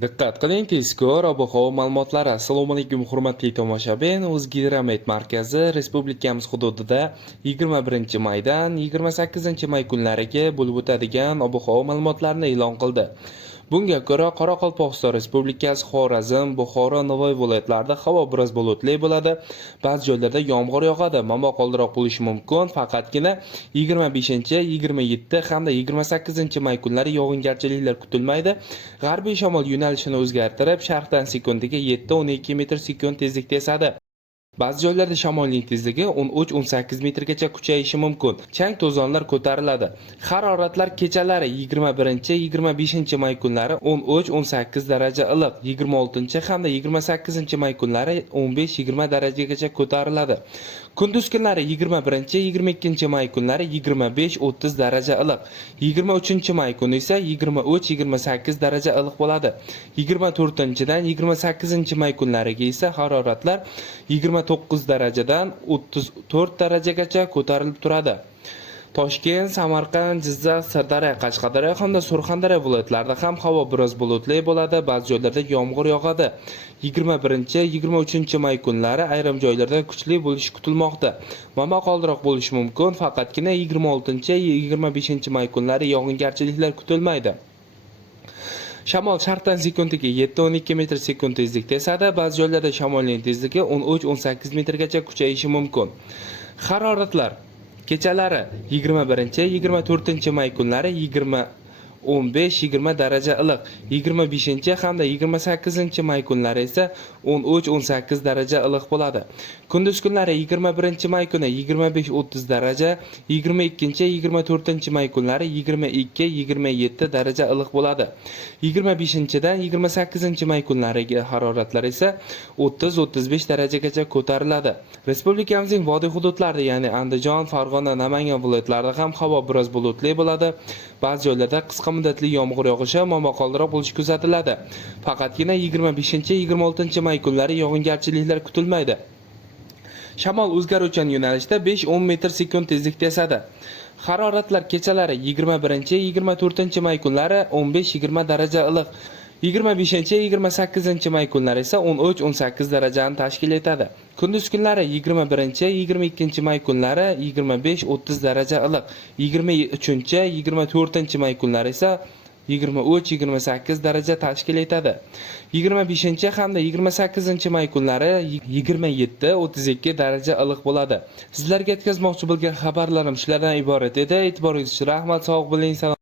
Diqqat qiling, tezkor ob-havo ma'lumotlari. Assalomu alaykum, hurmatli tomoshabin. O'zgidromet markazi respublikamiz hududida 21-maydan 28-may kunlariga bo'lib o'tadigan ob-havo ma'lumotlarini e'lon qildi. Bunga ko'ra, Qoraqalpog'iston Respublikasi, Xorazm, Buxoro, Navoiy viloyatlarida havo biroz bulutli bo'ladi. Ba'zi joylarda yomg'ir yog'adi, momaqaldiroq bo'lishi mumkin. Faqatgina 25, 27 hamda 28-may kunlari yog'ingarchiliklar kutilmaydi. G'arbiy shamol yo'nalishini o'zgartirib, sharqdan sekundiga 7-12 metr sekund tezlikda esadi. Ba'zi joylarda shamolning tezligi 13-18 metrgacha kuchayishi mumkin. Chang to'zonlar ko'tariladi. Haroratlar kechalari 21-25 may kunlari 13-18 daraja iliq, 26 hamda 28 may kunlari 15-20 darajagacha ko'tariladi. Kunduz kunlari 21-22 may kunlari 25-30 daraja iliq, 23 may kuni esa 23-28 daraja iliq bo'ladi. 24-dan 28 may kunlariga esa haroratlar 29 darajadan 34 darajagacha ko'tarilib turadi. Toshkent, Samarqand, Jizzax, Sirdaryo, Qashqadaryo hamda Surxondaryo viloyatlarida ham havo biroz bulutli bo'ladi. Ba'zi joylarda yomg'ir yog'adi. 21-23 may kunlari ayrim joylarda kuchli bo'lishi kutilmoqda. Momaqaldiroq bo'lishi mumkin, faqatgina 26-25 may kunlari yog'ingarchiliklar kutilmaydi. Shamol sharqdan sekundiga 7-12 metr sekund tezlikda esadi. Ba'zi joylarda shamolning tezligi 13-18 metrgacha kuchayishi mumkin. Haroratlar kechalari 21-24 may kunlari 15-20 daraja iliq, 25 hamda 28 may kunlari esa 13-18 daraja iliq bo'ladi. Kunduz kunlari 21 may kuni 25-30 daraja, 22-24 may kunlari 22-27 daraja iliq bo'ladi. 25dan 28 may kunlariga haroratlar esa 30-35 darajagacha ko'tariladi. Respublikamizning vodiy hududlarida, ya'ni Andijon, Farg'ona, Namangan viloyatlarida ham havo biroz bulutli bo'ladi. Ba'zi joylarda qisqa muddatli yomg'ir yog'ishi, momaqaldiroq bo'lishi kuzatiladi. Faqatgina 25-26 may kunlari yog'ingarchiliklar kutilmaydi. Shamol o'zgaruvchan yo'nalishda 5-10 metr sekund tezlikda esadi. Haroratlar kechalari 21-24 may kunlari 15-20 daraja iliq, 25-28 may kunlari esa 13-18 darajani tashkil etadi. Kunduz kunlari 21-22 may kunlari 25-30 daraja iliq, 23-24 may kunlari esa 23-28 daraja tashkil etadi. 25 hamda 28 may kunlari 27-32 daraja iliq bo'ladi. Sizlarga yetkazmoqchi bo'lgan xabarlarim shulardan iborat edi. E'tiboringiz uchun rahmat, sog' bo'ling.